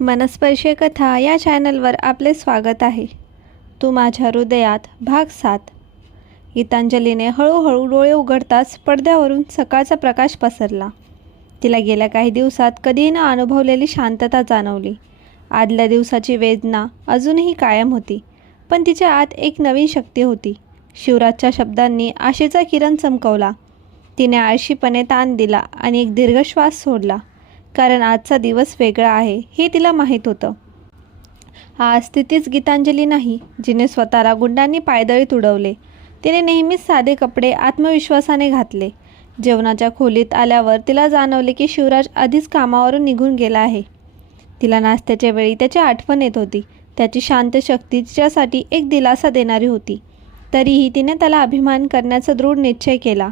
मनस्पर्शी कथा या चॅनलवर आपले स्वागत आहे. तू माझ्या हृदयात भाग सात गीतांजलीने हळूहळू डोळे उघडताच पडद्यावरून सकाळचा प्रकाश पसरला. तिला गेल्या काही दिवसात कधीही न अनुभवलेली शांतता जाणवली. आदल्या दिवसाची वेदना अजूनही कायम होती पण तिच्या आत एक नवीन शक्ती होती. शिवराजच्या शब्दांनी आशेचा किरण चमकवला. तिने आळशीपणे ताण दिला आणि एक दीर्घ श्वास सोडला. कारण आजचा दिवस वेगळा आहे हे तिला माहीत होतं. आज तिथेच गीतांजली नाही जिने स्वतःला गुंडांनी पायदळी तुडवले तिने नेहमीच साधे कपडे आत्मविश्वासाने घातले. जेवणाच्या खोलीत आल्यावर तिला जाणवले की शिवराज आधीच कामावरून निघून गेला आहे. तिला नाश्त्याच्या वेळी त्याची आठवण येत होती. त्याची शांत शक्ती तिच्यासाठी एक दिलासा देणारी होती. तरीही तिने त्याला अभिमान करण्याचा दृढ निश्चय केला.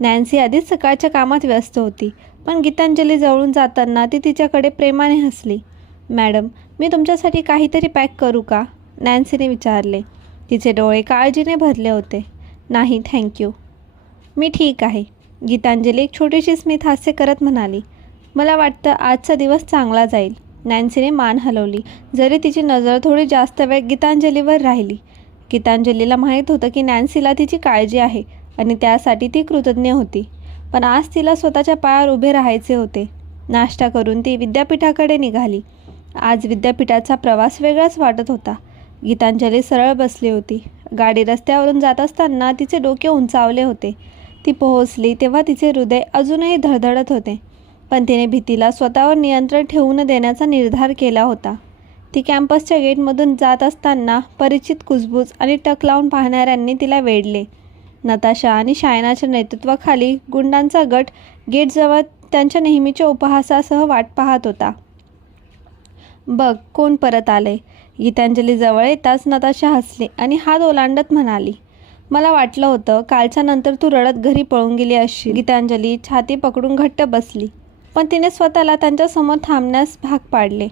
नॅन्सी आधीच सकाळच्या कामात व्यस्त होती. पण गीतांजली जवळून जाताना ती तिच्याकडे प्रेमाने हसली. मॅडम मी तुमच्यासाठी काहीतरी पॅक करू का? नॅन्सीने विचारले. तिचे डोळे काळजीने भरले होते. नाही थँक्यू मी ठीक आहे. गीतांजली एक छोटीशी स्मित हास्य करत म्हणाली. मला वाटतं आजचा दिवस चांगला जाईल. नॅन्सीने मान हलवली. जरी तिची नजर थोडी जास्त वेळ गीतांजलीवर राहिली. गीतांजलीला माहीत होतं की नॅन्सीला तिची काळजी आहे आणि त्यासाठी ती कृतज्ञ होती. पण आज तिला स्वतःच्या पायावर उभे राहायचे होते. नाश्ता करून ती विद्यापीठाकडे निघाली. आज विद्यापीठाचा प्रवास वेगळाच वाटत होता. गीतांजली सरळ बसली होती. गाडी रस्त्यावरून जात असताना तिचे डोके उंचावले होते. ती पोहोचली तेव्हा तिचे हृदय अजूनही धडधडत होते. पण तिने भीतीला स्वतःवर नियंत्रण ठेवून देण्याचा निर्धार केला होता. ती कॅम्पसच्या गेटमधून जात असताना परिचित कुजबूज आणि टक लावून पाहणाऱ्यांनी तिला वेढले. नताशा आणि शायनाच्या नेतृत्वाखाली गुंडांचा गट गेटजवळ त्यांच्या नेहमीच्या उपहासासह वाट पाहत होता. बघ कोण परत आले? गीतांजली जवळ येताच नताशा हसली आणि हात ओलांडत म्हणाली मला वाटलं होतं कालच्या नंतर तू रडत घरी पळून गेली अशी गीतांजली छाती पकडून घट्ट बसली पण तिने स्वतःला त्यांच्यासमोर थांबण्यास भाग पाडले.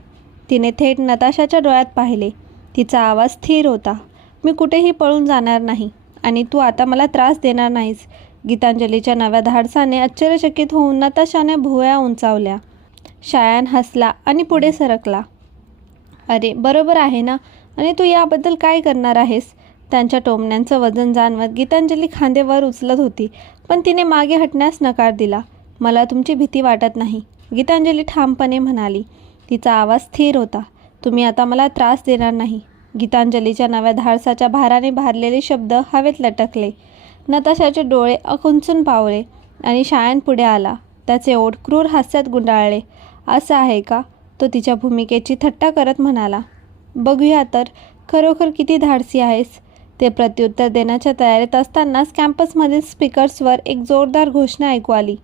तिने थेट नताशाच्या डोळ्यात पाहिले. तिचा आवाज स्थिर होता. मी कुठेही पळून जाणार नाही. आणि तू आता मला त्रास देणार नाहीस. गीतांजलीच्या नव्या धाडसाने आश्चर्यचकित होऊन नताशाने भुवया उंचावल्या. शायान हसला आणि पुढे सरकला. अरे बरोबर आहे ना? आणि तू याबद्दल काय करणार आहेस? त्यांच्या टोमण्यांचं वजन जाणवत गीतांजली खांदेवर उचलत होती पण तिने मागे हटण्यास नकार दिला. मला तुमची भीती वाटत नाही गीतांजली ठामपणे म्हणाली. तिचा आवाज स्थिर होता. तुम्ही आता मला त्रास देणार नाही. गीतांजलीच्या नव्या धाडसाच्या भाराने भारलेले शब्द हवेत लटकले. नताशाचे डोळे अकुंचून पावले आणि शाळांपुढे आला. त्याचे ओठ क्रूर हास्यात गुंडाळले. असं आहे का? तो तिच्या भूमिकेची थट्टा करत म्हणाला. बघूया तर खरोखर किती धाडसी आहेस? ते प्रत्युत्तर देण्याच्या तयारीत असतानाच कॅम्पसमधील स्पीकर्सवर एक जोरदार घोषणा ऐकू आली.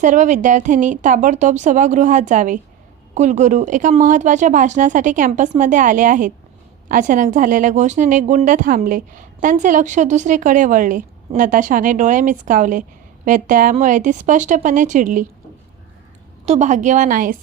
सर्व विद्यार्थ्यांनी ताबडतोब सभागृहात जावे. कुलगुरू एका महत्त्वाच्या भाषणासाठी कॅम्पसमध्ये आले आहेत. अचानक झालेल्या घोषणेने गुंड थांबले. त्यांचे लक्ष दुसरीकडे वळले. नताशाने डोळे मिचकावले. व्यत्ययामुळे ती स्पष्टपणे चिडली. तू भाग्यवान आहेस.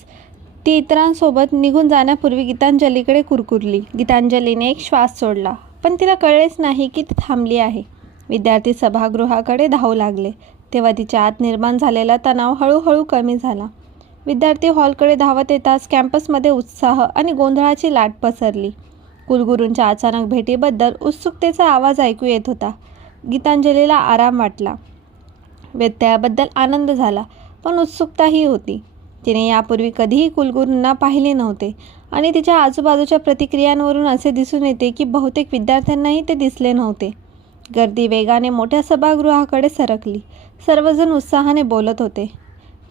ती इतरांसोबत निघून जाण्यापूर्वी गीतांजलीकडे कुरकुरली. गीतांजलीने एक श्वास सोडला. पण तिला कळलेच नाही की ती थांबली आहे. विद्यार्थी सभागृहाकडे धावू लागले. तेव्हा तिच्या आत निर्माण झालेला तणाव हळूहळू कमी झाला. विद्यार्थी हॉलकडे धावत येताच कॅम्पसमध्ये उत्साह आणि गोंधळाची लाट पसरली. कुलगुरूंच्या अचानक भेटीबद्दल उत्सुकतेचा आवाज ऐकू येत होता. गीतांजलीला आराम वाटला. व्यत्ययाबद्दल आनंद झाला पण उत्सुकताही होती. तिने यापूर्वी कधीही कुलगुरूंना पाहिले नव्हते आणि तिच्या आजूबाजूच्या प्रतिक्रियांवरून असे दिसून येते की बहुतेक विद्यार्थ्यांनाही ते दिसले नव्हते. गर्दी वेगाने मोठ्या सभागृहाकडे सरकली. सर्वजण उत्साहाने बोलत होते.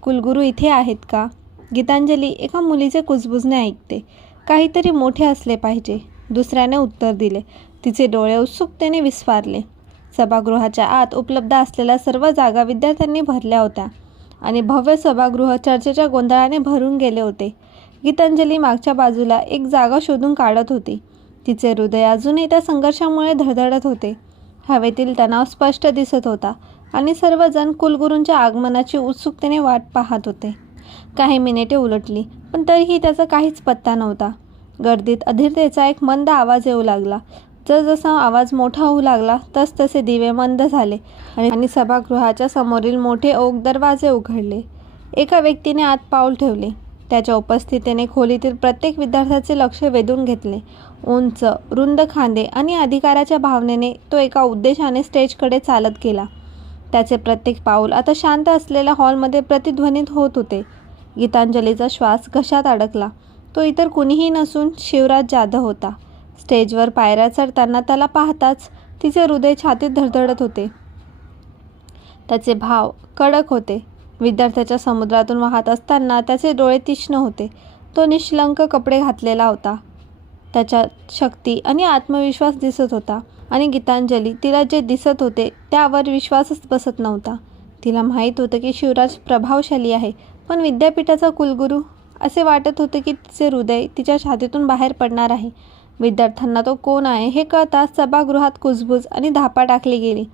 कुलगुरू इथे आहेत का? गीतांजली एका मुलीचे कुजबुजणे ऐकते. काहीतरी मोठे असले पाहिजे. दुसऱ्याने उत्तर दिले. तिचे डोळे उत्सुकतेने विस्फारले. सभागृहाच्या आत उपलब्ध असलेल्या सर्व जागा विद्यार्थ्यांनी भरल्या होत्या आणि भव्य सभागृह चर्चेच्या गोंधळाने भरून गेले होते. गीतांजली मागच्या बाजूला एक जागा शोधून काढत होती. तिचे हृदय अजूनही त्या संघर्षामुळे धडधडत होते. हवेतील तणाव स्पष्ट दिसत होता आणि सर्वजण कुलगुरूंच्या आगमनाची उत्सुकतेने वाट पाहत होते. काही मिनिटे उलटली पण तरीही त्याचा काहीच पत्ता नव्हता. गर्दीत अधीरतेचा एक मंद आवाज येऊ लागला. जसजसा आवाज मोठा होऊ लागला तसतसे दिवे मंद झाले आणि आणि सभागृहाच्या समोरील मोठे ओक दरवाजे उघडले. एका व्यक्तीने आत पाऊल ठेवले. त्याच्या उपस्थितीने खोलीतील प्रत्येक विद्यार्थ्याचे लक्ष वेधून घेतले. उंच रुंद खांदे आणि अधिकाराच्या भावनेने तो एका उद्देशाने स्टेजकडे चालत गेला. त्याचे प्रत्येक पाऊल आता शांत असलेल्या हॉलमध्ये प्रतिध्वनित होत होते. गीतांजलीचा श्वास घशात अडकला. तो इतर कुणीही नसून शिवराज जाधव होता. स्टेजवर पायऱ्या चढताना त्याला पाहताच तिचे हृदय छातीत धडधडत होते. त्याचे भाव कडक होते. विद्यार्थ्याच्या समुद्रातून वाहत असताना त्याचे डोळे तीक्ष्ण होते. तो निष्लंक कपडे घातलेला होता. त्याच्यात शक्ती आणि आत्मविश्वास दिसत होता आणि गीतांजली तिला जे दिसत होते त्यावर विश्वासच बसत नव्हता. तिला माहीत होतं की शिवराज प्रभावशाली आहे पण विद्यापीठाचा कुलगुरू असे वाटत होते की तिचे हृदय तिच्या छातीतून बाहेर पडणार आहे. विद्यार्थ्यांना तो कोण आहे हे कळताच सभागृहात कुजबुज आणि धापा टाकली गेली.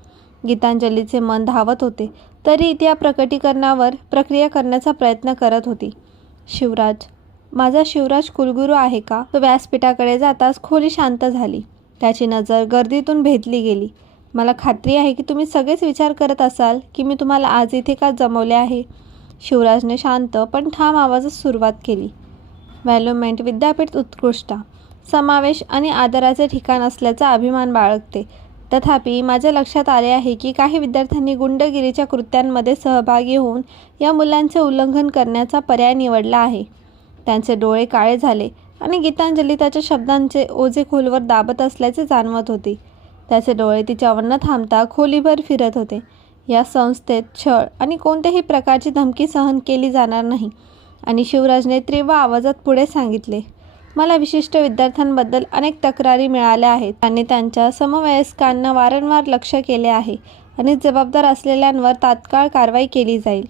गीतांजलीचे मन धावत होते. तरी त्या प्रकटीकरणावर प्रक्रिया करण्याचा प्रयत्न करत होती. शिवराज माझा शिवराज कुलगुरू आहे का? तो व्यासपीठाकडे जाताच खोली शांत झाली. त्याची नजर गर्दीतून भेदली गेली. मला खात्री आहे की तुम्ही सगळेच विचार करत असाल की मी तुम्हाला आज इथे का जमवले आहे? शिवराजने शांत पण ठाम आवाजात सुरुवात केली. व्हॅल्युमेंट विद्यापीठ उत्कृष्ट. समावेश आणि आदराचे ठिकाण असल्याचा अभिमान बाळगते. तथापि माझ्या लक्षात आले आहे की काही विद्यार्थ्यांनी गुंडगिरीच्या कृत्यांमध्ये सहभागी होऊन या मुलांचे उल्लंघन करण्याचा पर्याय निवडला आहे. त्यांचे डोळे काळे झाले आणि गीतांजली त्याच्या शब्दांचे ओझे खोलवर दाबत असल्याचे जाणवत होती. त्याचे डोळे तिच्यावर न थांबता खोलीभर फिरत होते. या संस्थेत छळ आणि कोणत्याही प्रकारची धमकी सहन केली जाणार नाही. आणि शिवराजने तीव्र आवाजात पुढे सांगितले मला विशिष्ट विद्यार्थ्यांबद्दल अनेक तक्रारी मिळाल्या आहेत. आणि त्यांच्या समवयस्कांना वारंवार लक्ष केले आहे आणि जबाबदार असलेल्यांवर तात्काळ कारवाई केली जाईल.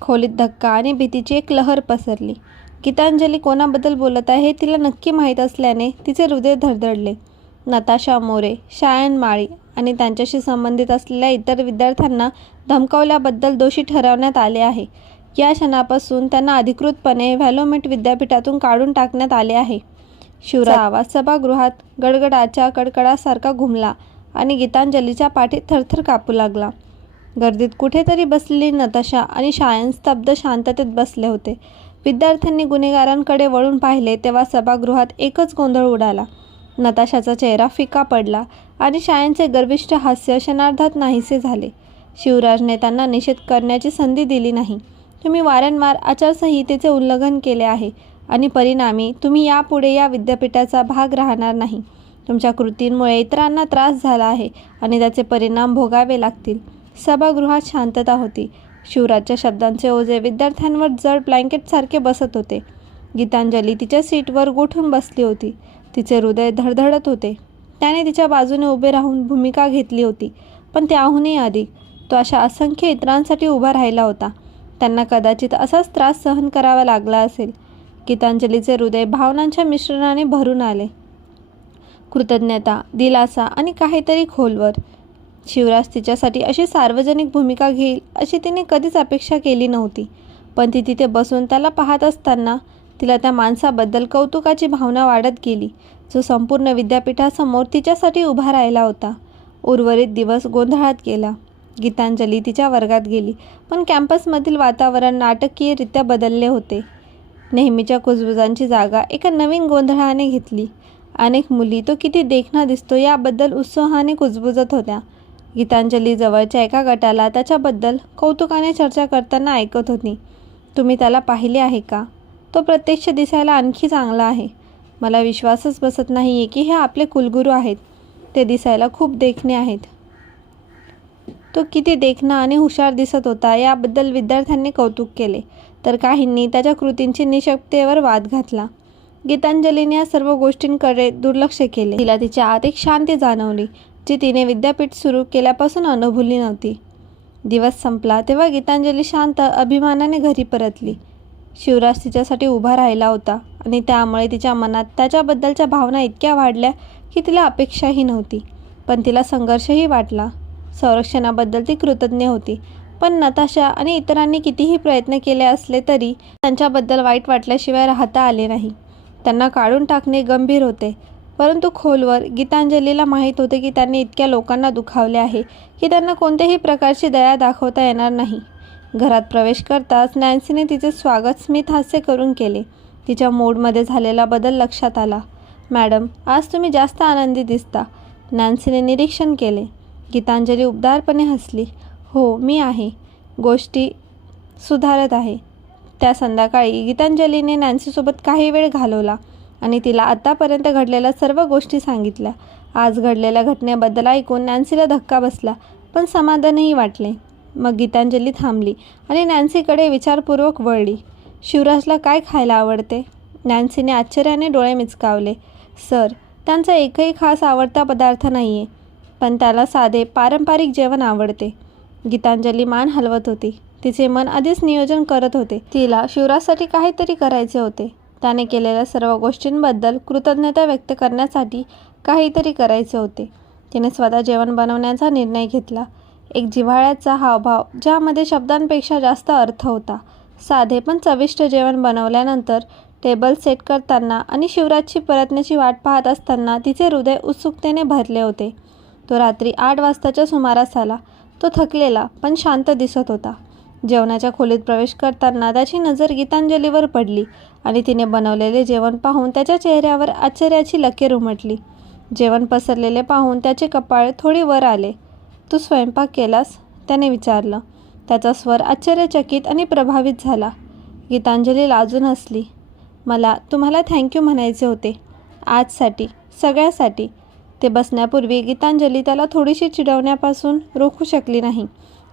खोलीत धक्का आणि भीतीची एक लहर पसरली. गीतांजली कोणाबद्दल बोलत आहे हे तिला नक्की माहीत असल्याने तिचे हृदय धडधडले. नताशा मोरे शायन माळी आणि त्यांच्याशी संबंधित असलेल्या इतर विद्यार्थ्यांना धमकावल्याबद्दल दोषी ठरवण्यात आले आहे. या क्षणापासून त्यांना अधिकृतपणे व्हॅलोमेट विद्यापीठातून काढून टाकण्यात आले आहे. शिवरा आवाज सभागृहात गडगडाच्या कडकडासारखा घुमला आणि गीतांजलीच्या पाठीत थरथर कापू लागला. गर्दीत कुठेतरी बसलेली नताशा आणि शायन स्तब्ध शांततेत बसले होते. विद्यार्थ्यांनी गुन्हेगारांकडे वळून पाहिले तेव्हा सभागृहात एकच गोंधळ उडाला. नताशाचा चेहरा फिका पडला आणि शायांचे गर्विष्ठ हास्य क्षणार्धात नाहीसे झाले. शिवराजने त्यांना निषेध करण्याची संधी दिली नाही. तुम्ही वारंवार आचारसंहितेचे उल्लंघन केले आहे आणि परिणामी तुम्ही यापुढे या विद्यापीठाचा भाग राहणार नाही. तुमच्या कृतींमुळे इतरांना त्रास झाला आहे आणि त्याचे परिणाम भोगावे लागतील. सभागृहात शांतता होती. शिवराजच्या शब्दांचे ओझे विद्यार्थ्यांवर जड ब्लँकेटसारखे बसत होते. गीतांजली तिच्या सीटवर गोठून बसली होती. तिचे हृदय धडधडत होते. त्याने तिच्या बाजूने उभे राहून भूमिका घेतली होती पण त्याहूनही अधिक तो अशा असंख्य इतरांसाठी उभा राहिला होता. त्यांना कदाचित असाच त्रास सहन करावा लागला असेल गीतांजलीचे हृदय भावनांच्या मिश्रणाने भरून आले. कृतज्ञता दिलासा आणि काहीतरी खोलवर. शिवराज तिच्यासाठी अशी सार्वजनिक भूमिका घेईल अशी तिने कधीच अपेक्षा केली नव्हती पण ती तिथे बसून त्याला पाहत असताना तिला त्या माणसाबद्दल कौतुकाची भावना वाढत गेली. जो संपूर्ण विद्यापीठासमोर तिच्यासाठी उभा राहिला होता. उर्वरित दिवस गोंधळात गेला. गीतांजली तिच्या वर्गात गेली पण कॅम्पसमधील वातावरण नाटकीयरित्या बदलले होते. नेहमीच्या कुजबुजांची जागा एका नवीन गोंधळाने घेतली. अनेक मुली तो किती देखणा दिसतो याबद्दल उत्साहाने कुजबुजत होत्या. गीतांजली जवळच्या एका गटाला त्याच्याबद्दल कौतुकाने चर्चा करताना ऐकत होती. तुम्ही त्याला पाहिले आहे का? तो प्रत्यक्ष दिसायला आणखी चांगला आहे. मला विश्वासच बसत नाही आहे की हे आपले कुलगुरू आहेत. ते दिसायला खूप देखणे आहेत. तो किती देखणा आणि हुशार दिसत होता याबद्दल विद्यार्थ्यांनी कौतुक केले. तर काहींनी त्याच्या कृतींची निशक्तेवर वाद घातला. गीतांजलीने या सर्व गोष्टींकडे दुर्लक्ष केले. तिला तिच्या आत एक शांती जाणवली जी तिने विद्यापीठ सुरू केल्यापासून अनुभवली नव्हती. दिवस संपला तेव्हा गीतांजली शांत अभिमानाने घरी परतली. शिवराज तिच्यासाठी उभा राहिला होता आणि त्यामुळे तिच्या मनात त्याच्याबद्दलच्या भावना इतक्या वाढल्या की तिला अपेक्षाही नव्हती. पण तिला संघर्षही वाटला. संरक्षणाबद्दल ती कृतज्ञ होती. पण नताशा आणि इतरांनी कितीही प्रयत्न केले असले तरी त्यांच्याबद्दल वाईट वाटल्याशिवाय राहता आले नाही. त्यांना काढून टाकणे गंभीर होते. परंतु खोलवर गीतांजलीला माहीत होते की त्यांनी इतक्या लोकांना दुखावले आहे की त्यांना कोणत्याही प्रकारची दया दाखवता येणार नाही. घरात प्रवेश करताच नॅन्सीने तिचे स्वागत स्मित हास्य करून केले. तिच्या मूडमध्ये झालेला बदल लक्षात आला. मॅडम आज तुम्ही जास्त आनंदी दिसता. नॅन्सीने निरीक्षण केले. गीतांजली उबदारपणे हसली. हो मी आहे. गोष्टी सुधारत आहे. त्या संध्याकाळी गीतांजलीने नॅन्सीसोबत काही वेळ घालवला आणि तिला आत्तापर्यंत घडलेल्या सर्व गोष्टी सांगितल्या. आज घडलेल्या घटनेबद्दल ऐकून नॅन्सीला धक्का बसला पण समाधानही वाटले. मग गीतांजली थांबली आणि नॅन्सीकडे विचारपूर्वक वळली. शिवराजला काय खायला आवडते? नॅन्सीने आश्चर्याने डोळे मिचकावले. सर त्यांचा एकही खास आवडता पदार्थ नाही आहे पण त्याला साधे पारंपरिक जेवण आवडते. गीतांजली मान हलवत होती. तिचे मन आधीच नियोजन करत होते. तिला शिवराजसाठी काहीतरी करायचे होते. त्याने केलेल्या सर्व गोष्टींबद्दल कृतज्ञता व्यक्त करण्यासाठी काहीतरी करायचे होते. तिने स्वतः जेवण बनवण्याचा निर्णय घेतला. एक जिव्हाळ्याचा हावभाव ज्यामध्ये शब्दांपेक्षा जास्त अर्थ होता. साधे पण चविष्ट जेवण बनवल्यानंतर टेबल सेट करताना आणि शिवराजची परतण्याची वाट पाहत असताना तिचे हृदय उत्सुकतेने भरले होते. तो रात्री आठ वाजताच्या सुमारास आला. तो थकलेला पण शांत दिसत होता. जेवणाच्या खोलीत प्रवेश करताना त्याची नजर गीतांजलीवर पडली आणि तिने बनवलेले जेवण पाहून त्याच्या चेहऱ्यावर आश्चर्याची लकीर उमटली. जेवण पसरलेले पाहून त्याचे कपाळ थोडी वर आले. तू स्वयंपाक केलास? त्याने विचारलं. त्याचा स्वर आश्चर्यचकित आणि प्रभावित झाला. गीतांजली लाजून हसली. मला तुम्हाला थँक्यू म्हणायचे होते. आजसाठी सगळ्यासाठी. ते बसण्यापूर्वी गीतांजली त्याला थोडीशी चिडवण्यापासून रोखू शकली नाही.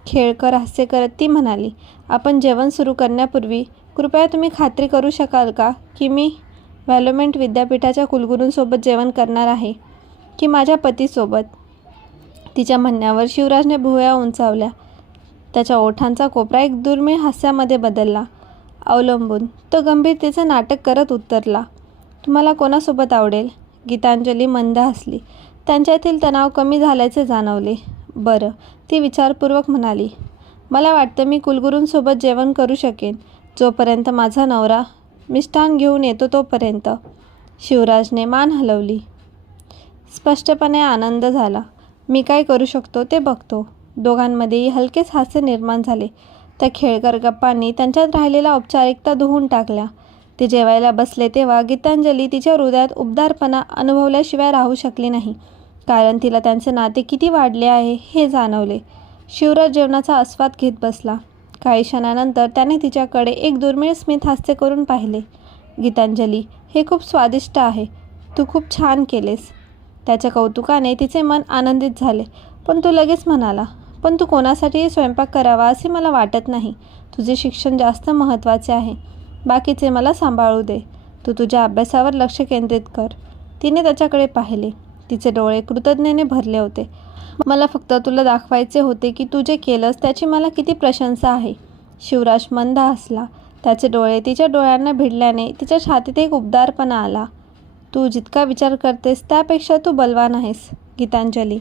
खेळकर हास्य करत ती म्हणाली आपण जेवण सुरू करण्यापूर्वी कृपया तुम्ही खात्री करू शकाल का की मी व्हॅलोमेंट विद्यापीठाच्या कुलगुरूंसोबत जेवण करणार आहे? की माझ्या पतीसोबत? तिच्या म्हणण्यावर शिवराजने भुवया उंचावल्या. त्याच्या ओठांचा कोपरा एक दुर्मिळ हास्यामध्ये बदलला. अवलंबून तो गंभीरतेचं नाटक करत उत्तरला तुम्हाला कोणासोबत आवडेल? गीतांजली मंद हसली. त्यांच्यातील तणाव कमी झाल्याचे जाणवले. बरं ती विचारपूर्वक म्हणाली मला वाटतं मी कुलगुरूंसोबत जेवण करू शकेन. जोपर्यंत माझा नवरा मिष्ठान घेऊन येतो तोपर्यंत. शिवराजने मान हलवली. स्पष्टपणे आनंद झाला. मी काय करू शकतो ते बघतो. दोघांमध्येही हलकेच हास्य निर्माण झाले. त्या खेळकर गप्पांनी त्यांच्यात राहिलेल्या औपचारिकता धुवून टाकल्या. ते जेवायला बसले तेव्हा गीतांजली तिच्या हृदयात उबदारपणा अनुभवल्याशिवाय राहू शकली नाही. कारण तिला त्यांचे नाते किती वाढले आहे हे जाणवले. शिवराज जेवणाचा आस्वाद घेत बसला. काही क्षणानंतर त्याने तिच्याकडे एक दुर्मिळ स्मित हास्य करून पाहिले. गीतांजली हे खूप स्वादिष्ट आहे. तू खूप छान केलेस. त्याच्या कौतुकाने तिचे मन आनंदित झाले. पण तो लगेच म्हणाला पण तू कोणासाठीही स्वयंपाक करावा असे मला वाटत नाही. तुझे शिक्षण जास्त महत्त्वाचे आहे. बाकीचे मला सांभाळू दे. तू तुझ्या अभ्यासावर लक्ष केंद्रित कर. तिने त्याच्याकडे पाहिले. तिचे डोळे कृतज्ञतेने भरले होते. मला फक्त तुला दाखवायचे होते की तू जे केलंस त्याची मला किती प्रशंसा आहे. शिवराज मंद हसला. त्याचे डोळे तिच्या डोळ्यांना भिडल्याने तिच्या छातीत एक उबदारपणा आला. तू जितका विचार करतेस त्यापेक्षा तू बलवान आहेस गीतांजली.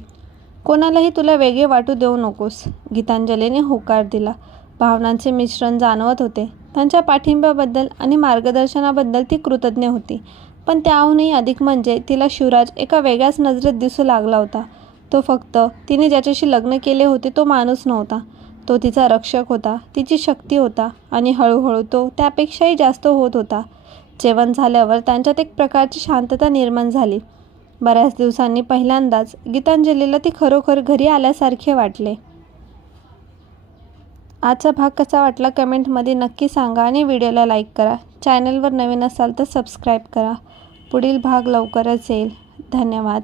कोणालाही तुला वेगळे वाटू देऊ नकोस गीतांजलीने होकार दिला. भावनांचे मिश्रण जाणवत होते. त्यांच्या पाठिंब्याबद्दल आणि मार्गदर्शनाबद्दल ती कृतज्ञ होती. पण त्याहूनही अधिक म्हणजे तिला शिवराज एका वेगळ्याच नजरेत दिसू लागला होता. तो फक्त तिने ज्याच्याशी लग्न केले होते तो माणूस नव्हता. तो तिचा रक्षक होता तिची शक्ती होता आणि हळूहळू तो त्यापेक्षाही जास्त होत होता. जेवण झाल्यावर त्यांच्यात एक प्रकारची शांतता निर्माण झाली. बऱ्याच दिवसांनी पहिल्यांदाच गीतांजलीला ती खरोखर घरी आल्यासारखे वाटले. आजचा भाग कसा वाटला कमेंटमध्ये नक्की सांगा आणि व्हिडिओला लाईक करा. चॅनलवर नवीन असाल तर सबस्क्राईब करा. पुढील भाग लवकरच येईल. धन्यवाद.